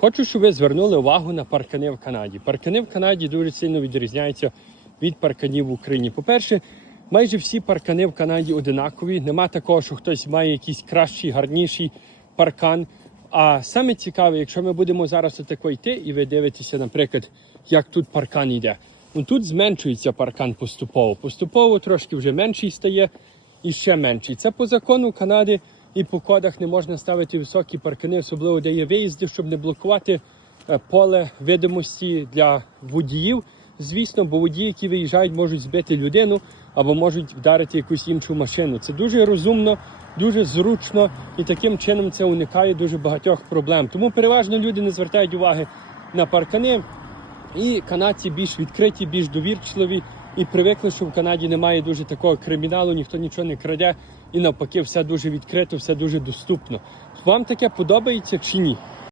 Хочу, щоб ви звернули увагу на паркани в Канаді. Паркани в Канаді дуже сильно відрізняються від парканів в Україні. По-перше, майже всі паркани в Канаді одинакові. Нема такого, що хтось має якийсь кращий, гарніший паркан. А саме цікаве, якщо ми будемо зараз отако йти, і ви дивитеся, наприклад, як тут паркан йде. Ну тут зменшується паркан поступово. Поступово трошки вже менший стає і ще менший. Це по закону Канади і по кодах не можна ставити високі паркани, особливо де є виїзди, щоб не блокувати е, поле видимості для водіїв. Звісно, бо водії, які виїжджають, можуть збити людину або можуть вдарити якусь іншу машину. Це дуже розумно, дуже зручно і таким чином це уникає дуже багатьох проблем. Тому переважно люди не звертають уваги на паркани. І канадці більш відкриті, більш довірчливі і привикли, що в Канаді немає дуже такого криміналу, ніхто нічого не краде, і навпаки, все дуже відкрито, все дуже доступно. Вам таке подобається чи ні?